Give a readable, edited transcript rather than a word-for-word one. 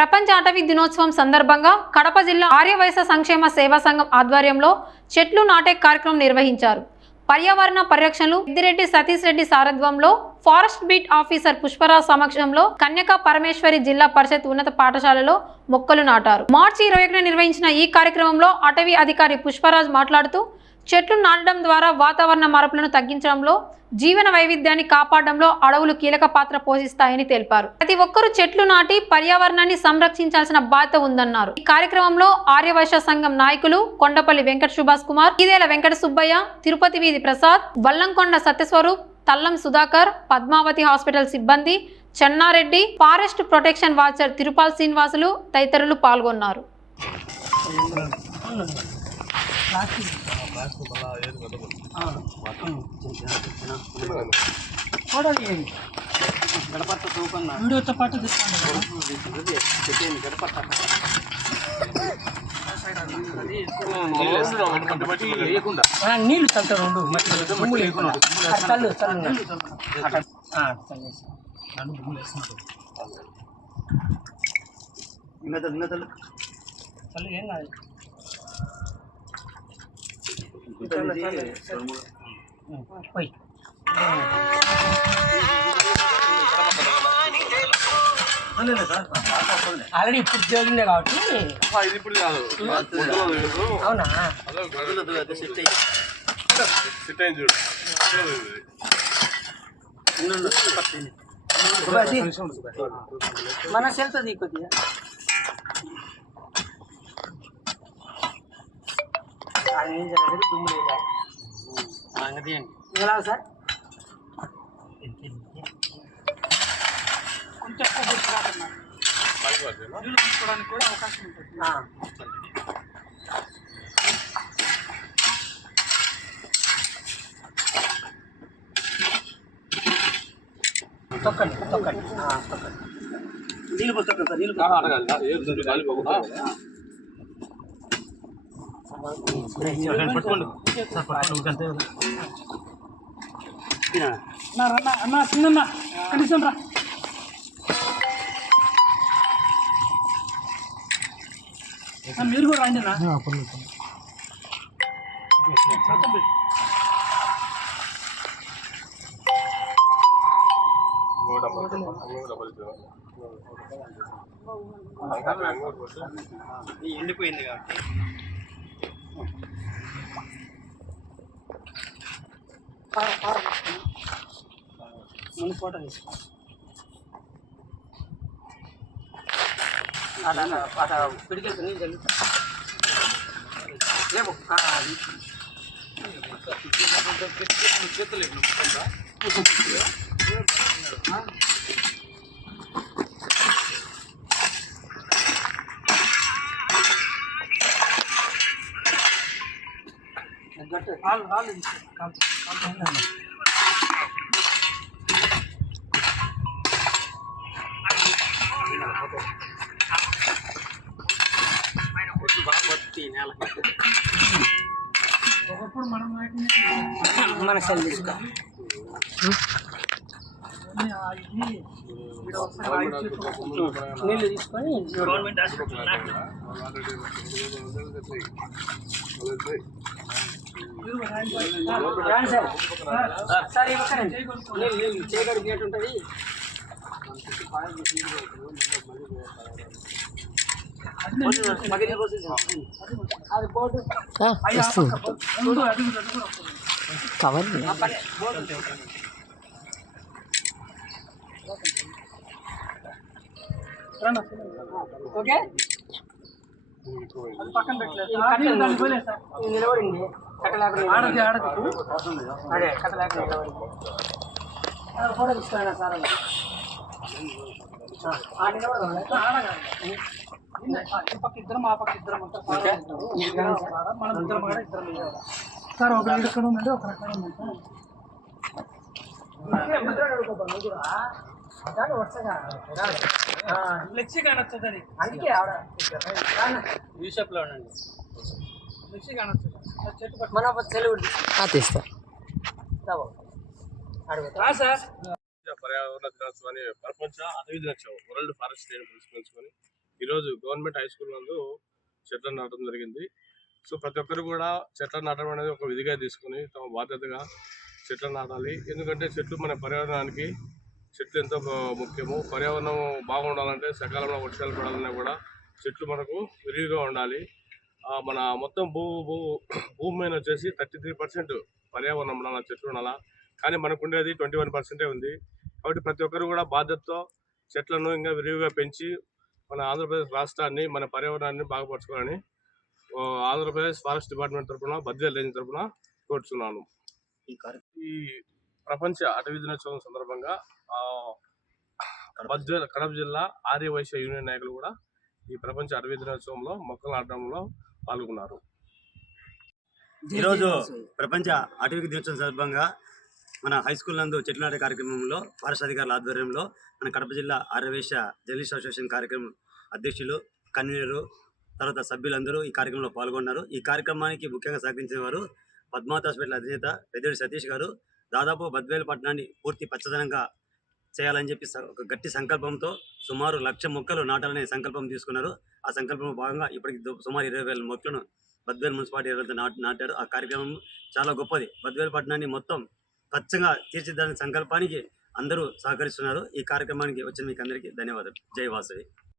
ప్రపంచ అటవీ దినోత్సవం సందర్భంగా కడప జిల్లా ఆర్యవైశ్య సంక్షేమ సేవా సంఘం ఆధ్వర్యంలో చెట్లు నాటే కార్యక్రమం నిర్వహించారు. పర్యావరణ పరిరక్షణలు పెద్దిరెడ్డి సతీష్ రెడ్డి సారథ్యంలో ఫారెస్ట్ బీట్ ఆఫీసర్ పుష్పరాజ్ సమక్షంలో కన్యకా పరమేశ్వరి జిల్లా పరిషత్ ఉన్నత పాఠశాలలో మొక్కలు నాటారు. మార్చి 21న నిర్వహించిన ఈ కార్యక్రమంలో అటవీ అధికారి పుష్పరాజ్ మాట్లాడుతూ చెట్లు నాటడం ద్వారా వాతావరణ మార్పులను తగ్గించడంలో, జీవన వైవిధ్యాన్ని కాపాడడంలో అడవులు కీలక పాత్ర పోషిస్తాయని తెలిపారు. ప్రతి ఒక్కరూ చెట్లు నాటి పర్యావరణాన్ని సంరక్షించాల్సిన బాధ్యత ఉందన్నారు. ఈ కార్యక్రమంలో ఆర్యవైశ్య సంఘం నాయకులు కొండపల్లి వెంకట సుభాష్ కుమార్, ఈదేల వెంకట సుబ్బయ్య, తిరుపతి వీధి ప్రసాద్, వల్లంకొండ సత్యస్వరూప్, తల్లం సుధాకర్, పద్మావతి హాస్పిటల్ సిబ్బంది, Chennareddy, forest protection watcher Tirupal Srinivasulu తదితరులు పాల్గొన్నారు. నీళ్ళు చల్లుతారు ఏం కాదు. ఆల్రెడీ ఇప్పుడు జరిగిందే కాబట్టి అవునా మన సెల్తుంది కొద్దిగా ఎలా సార్ కొంచెం కూడా అవకాశం ఉంటుంది. తొక్కండి తొక్కండి తొక్కండి నీళ్ళు పోతుంది సార్. నీళ్ళు అన్న చిన్న కండిషన్ రా. మీరు కూడా రండి నా ఎండిపోయింది కాబట్టి ముందు ఫోటో తీసుకో. అట పిడికెళ్తే నీళ్ళు జల్లుతా లేవు చేతులేదు ఒకప్పుడు మన సెల్ తీసుకో. నీళ్ళు తీసుకొని గవర్నమెంట్ సార్ ఇవ్వకండి. నీళ్ళు చేయగడి గేట్ ఉంటుంది. ఓకే పక్కన పెట్టలేదు నిలబడింది. కట్టలేక అదే కట్టలేక నిలబడింది. ఫోటో తీసుకోండి సార్. పక్క ఇద్దరం ఆ పక్క ఇద్దరం మనం ఇద్దరం కూడా ఇద్దరం సార్. ఒక ఎక్కడ ఉందంటే ఒక రకం ఉందంటే ఫ్లెక్సీ కానొచ్చది. అది అందుకే ఈ షాప్లో ఉండండి. ఫ్లెక్సీ కానొచ్చదు. చెట్టు మన సెలవు తీస్తా పర్యావరణ దినోత్సవాన్ని ప్రపంచ అటవీ దినోత్సవం వరల్డ్ ఫారెస్ట్ డే పురస్కరించుకొని ఈరోజు గవర్నమెంట్ హై స్కూల్ నందు చెట్లను నాటడం జరిగింది. సో ప్రతి ఒక్కరు కూడా చెట్లను నాటడం అనేది ఒక విధిగా తీసుకుని తమ బాధ్యతగా చెట్లను నాటాలి. ఎందుకంటే చెట్లు మన పర్యావరణానికి చెట్లు ఎంతో ముఖ్యము. పర్యావరణం బాగుండాలంటే సకాలంలో వర్షాలు పడాలన్నా కూడా చెట్లు మనకు విరివిగా ఉండాలి. మన మొత్తం భూమి మీద వచ్చేసి 33% పర్యావరణం ఉండాలి, చెట్లు ఉండాలా. కానీ మనకు ఉండేది 21% ఉంది. కాబట్టి ప్రతి ఒక్కరు కూడా బాధ్యతతో చెట్లను ఇంకా విరివిగా పెంచి మన ఆంధ్రప్రదేశ్ రాష్ట్రాన్ని, మన పర్యావరణాన్ని బాగుపరచుకోవాలని ఆంధ్రప్రదేశ్ ఫారెస్ట్ డిపార్ట్మెంట్ తరఫున, బద్వేల్ రేంజ్ తరఫున కోరుచున్నాను. ఈ ప్రపంచ అటవీ దినోత్సవం సందర్భంగా బద్వేల్ కడప జిల్లా ఆర్యవైశ్య యూనియన్ నాయకులు కూడా ఈ ప్రపంచ అటవీ దినోత్సవంలో మొక్కలు నాటడంలో పాల్గొన్నారు. ఈరోజు ప్రపంచ అటవీ దినోత్సవం సందర్భంగా మన హై స్కూల్ నందు చెట్లు నాటే కార్యక్రమంలో ఫారెస్ట్ అధికారుల ఆధ్వర్యంలో మన కడప జిల్లా ఆర్యవైశ్య జర్నలిస్ట్ అసోసియేషన్ కార్యక్రమం అధ్యక్షులు, కన్వీనరు, తర్వాత సభ్యులందరూ ఈ కార్యక్రమంలో పాల్గొన్నారు. ఈ కార్యక్రమానికి ముఖ్యంగా సహకరించిన వారు పద్మావతి హాస్పిటల్ అధినేత పెద్దిరెడ్డి సతీష్ గారు. దాదాపు బద్వేల్ పట్టణాన్ని పూర్తి పచ్చదనంగా చేయాలని చెప్పి ఒక గట్టి సంకల్పంతో సుమారు 1,00,000 మొక్కలు నాటాలనే సంకల్పం తీసుకున్నారు. ఆ సంకల్పంలో భాగంగా ఇప్పటికి సుమారు 20,000 మొక్కలను బద్వేల్ మున్సిపాలిటీ నాటారు. ఆ కార్యక్రమం చాలా గొప్పది. బద్వేల్ పట్టణాన్ని మొత్తం పచ్చగా తీర్చిదిద్దడానికి సంకల్పానికి అందరూ సహకరిస్తున్నారు. ఈ కార్యక్రమానికి వచ్చిన మీకు అందరికీ ధన్యవాదాలు. జై వాసవి.